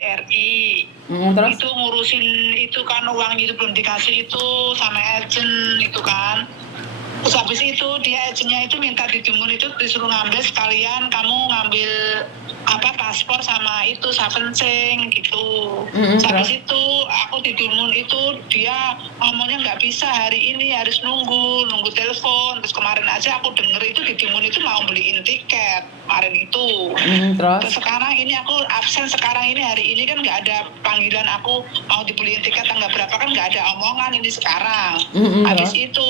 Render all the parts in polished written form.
RI. Terus? Itu ngurusin itu kan uangnya itu belum dikasih itu sama agent itu kan. Terus habis itu dia agennya itu minta di Timun itu disuruh ngambil sekalian kamu ngambil paspor sama itu Savencing gitu. Habis itu aku di Timun itu dia ngomongnya nggak bisa hari ini, harus nunggu telepon. Terus kemarin aja aku denger itu di Timun itu mau beliin tiket kemarin itu. Terus sekarang ini aku absen, sekarang ini hari ini kan nggak ada panggilan aku mau dibeliin tiket tanggal berapa, kan nggak ada omongan ini sekarang. Habis itu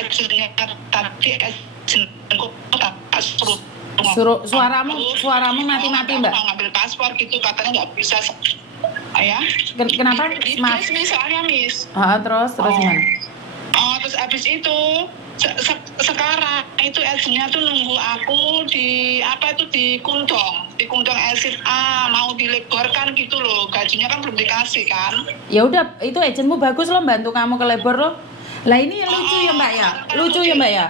agennya tadi agentku suruh suaramu mati-mati Mbak. Mau ngambil paspor gitu katanya nggak bisa ya. Kenapa? Miss soalnya Miss. Terus gimana? Terus abis itu sekarang itu agentnya tuh nunggu aku di di Kundong Exit A, mau dilebarkan gitu loh, gajinya kan belum dikasih kan. Ya udah, itu agentmu bagus loh, bantu kamu ke labor loh. Lah ini yang lucu ya Mbak ya,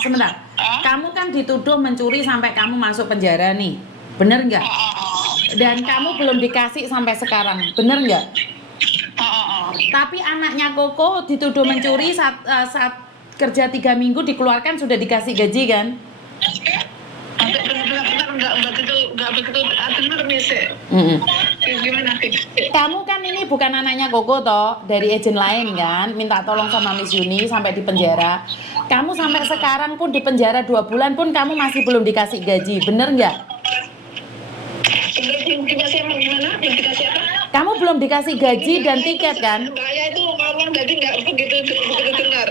sebentar. Kamu kan dituduh mencuri sampai kamu masuk penjara nih, bener nggak? Dan kamu belum dikasih sampai sekarang, bener nggak? Tapi anaknya Koko dituduh mencuri saat kerja 3 minggu dikeluarkan sudah dikasih gaji kan? Enggak begitu benar Miss. Gimana? Kamu kan ini bukan anaknya Koko toh, dari agen lain kan, minta tolong sama Miss Yuni sampai di penjara. Kamu sampai sekarang pun di penjara 2 bulan pun kamu masih belum dikasih gaji, bener nggak? Gimana? Belum dikasih apa? Kamu belum dikasih gaji dan tiket kan? Saya itu ngomong jadi nggak begitu dengar.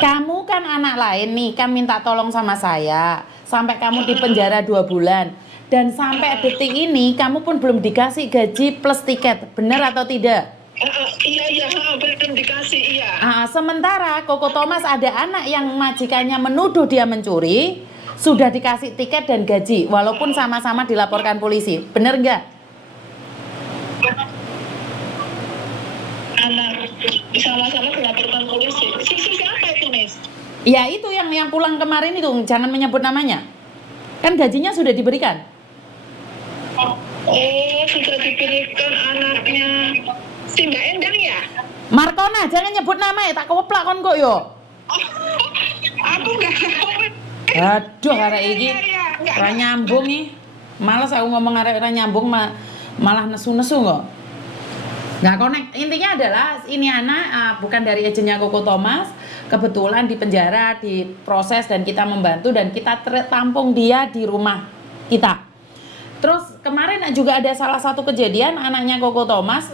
Kamu kan anak lain nih, kan minta tolong sama saya sampai kamu di penjara 2 bulan. Dan sampai detik ini kamu pun belum dikasih gaji plus tiket, benar atau tidak? Iya, belum dikasih, iya. Sementara Koko Thomas ada anak yang majikannya menuduh dia mencuri, sudah dikasih tiket dan gaji, walaupun sama-sama dilaporkan polisi, benar nggak? Anak sama-sama dilaporkan polisi. Siapa itu, Miss? Ya itu yang pulang kemarin itu, jangan menyebut namanya. Kan gajinya sudah diberikan. Sudah diberikan anaknya si Mbak Endang ya? Markona, jangan nyebut nama ya, tak keweplak kon kok yo. Aku nggak tahu. Aduh, arek iki ora nyambung nih. Males aku ngomong arek ora nyambung malah nesu-nesu kok. Nah, intinya adalah ini anak bukan dari agennya Koko Thomas, kebetulan di penjara, diproses dan kita membantu dan kita tampung dia di rumah kita. Terus kemarin juga ada salah satu kejadian anaknya Koko Thomas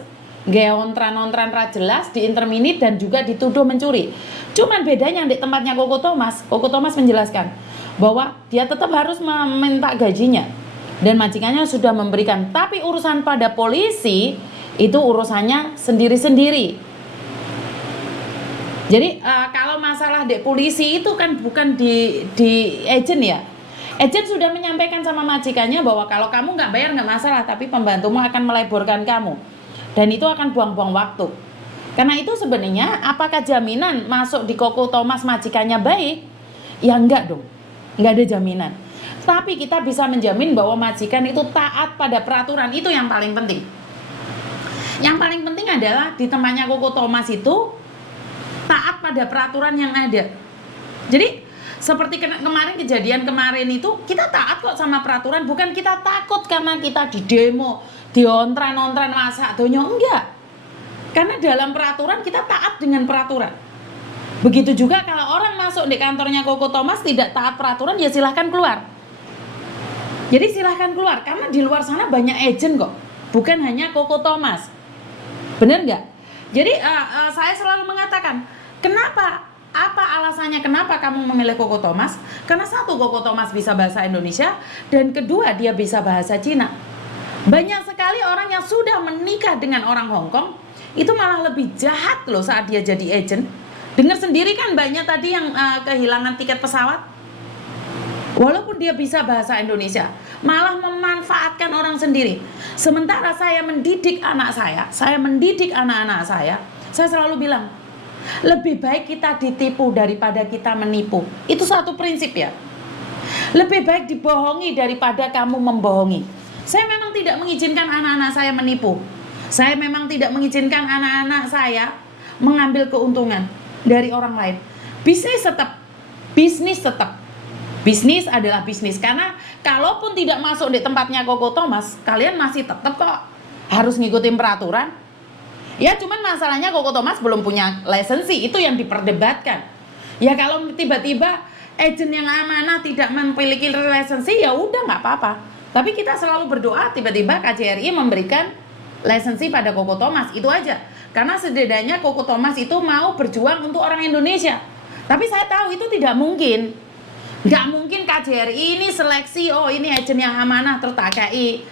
ontran-ontran ra jelas di interminit dan juga dituduh mencuri. Cuman bedanya di tempatnya Koko Thomas menjelaskan bahwa dia tetap harus meminta gajinya dan majikannya sudah memberikan, tapi urusan pada polisi itu urusannya sendiri-sendiri. Jadi kalau masalah di polisi itu kan bukan di agen ya. Agen sudah menyampaikan sama majikannya bahwa kalau kamu nggak bayar nggak masalah, tapi pembantumu akan meleborkan kamu. Dan itu akan buang-buang waktu. Karena itu sebenarnya apakah jaminan masuk di Koko Thomas majikannya baik? Ya enggak dong. Enggak ada jaminan. Tapi kita bisa menjamin bahwa majikan itu taat pada peraturan, itu yang paling penting. Yang paling penting adalah di tempatnya Koko Thomas itu taat pada peraturan yang ada. Jadi seperti kemarin kejadian kemarin itu kita taat kok sama peraturan, bukan kita takut karena kita di demo, diontran-ontran masa donyo, enggak. Karena dalam peraturan kita taat dengan peraturan. Begitu juga kalau orang masuk di kantornya Koko Thomas tidak taat peraturan, ya silahkan keluar. Jadi silahkan keluar, karena di luar sana banyak agen kok, bukan hanya Koko Thomas. Bener nggak? Jadi saya selalu mengatakan, kenapa? Apa alasannya kenapa kamu memilih Koko Thomas? Karena satu, Koko Thomas bisa bahasa Indonesia, dan kedua dia bisa bahasa Cina. Banyak sekali orang yang sudah menikah dengan orang Hong Kong itu malah lebih jahat loh saat dia jadi agent. Dengar sendiri kan banyak tadi yang kehilangan tiket pesawat. Walaupun dia bisa bahasa Indonesia, malah memanfaatkan orang sendiri. Sementara saya mendidik anak saya mendidik anak-anak saya selalu bilang, lebih baik kita ditipu daripada kita menipu. Itu satu prinsip ya. Lebih baik dibohongi daripada kamu membohongi. Saya memang tidak mengizinkan anak-anak saya menipu. Saya memang tidak mengizinkan anak-anak saya mengambil keuntungan dari orang lain. Bisnis tetap, bisnis tetap. Bisnis adalah bisnis, karena kalaupun tidak masuk di tempatnya Koko Thomas, kalian masih tetap kok harus ngikutin peraturan. Ya cuman masalahnya Koko Thomas belum punya lisensi, itu yang diperdebatkan. Ya kalau tiba-tiba agen yang amanah tidak memiliki lisensi, ya udah nggak apa-apa. Tapi kita selalu berdoa tiba-tiba KJRI memberikan lisensi pada Koko Thomas, itu aja. Karena setidaknya Koko Thomas itu mau berjuang untuk orang Indonesia. Tapi saya tahu itu tidak mungkin. Nggak mungkin KJRI ini seleksi, oh ini agen yang amanah terus takai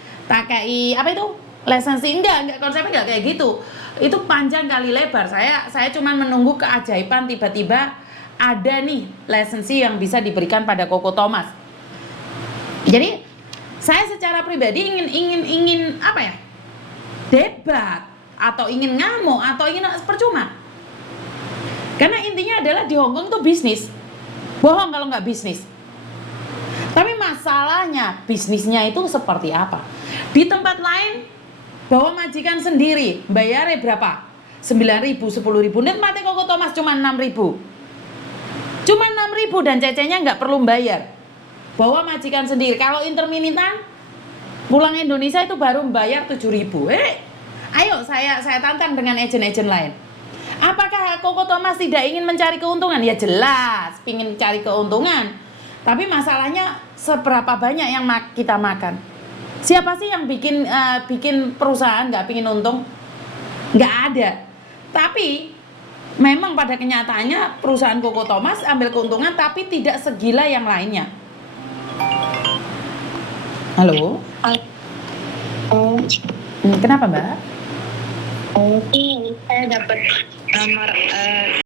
apa itu? Lisensi, enggak konsepnya enggak kayak gitu. Itu panjang kali lebar. Saya cuma menunggu keajaiban tiba-tiba ada nih lisensi yang bisa diberikan pada Koko Thomas. Jadi saya secara pribadi ingin apa ya? Debat atau ingin ngamuk atau ingin percuma. Karena intinya adalah di Hongkong itu bisnis. Bohong kalau nggak bisnis. Tapi masalahnya bisnisnya itu seperti apa? Di tempat lain bawa majikan sendiri, bayarnya berapa? 9.000, 10.000. Nikmati Koko Thomas cuma 6.000. Cuma 6.000 dan cecenya nggak perlu bayar. Bawa majikan sendiri. Kalau interminitan pulang Indonesia itu baru bayar 7.000. Ayo saya tantang dengan agen-agen lain. Apakah Koko Thomas tidak ingin mencari keuntungan? Ya jelas, ingin cari keuntungan. Tapi masalahnya seberapa banyak yang kita makan? Siapa sih yang bikin perusahaan nggak pingin untung? Nggak ada. Tapi memang pada kenyataannya perusahaan Koko Thomas ambil keuntungan, tapi tidak segila yang lainnya. Halo? Kenapa Mbak? Ini saya dapat nomor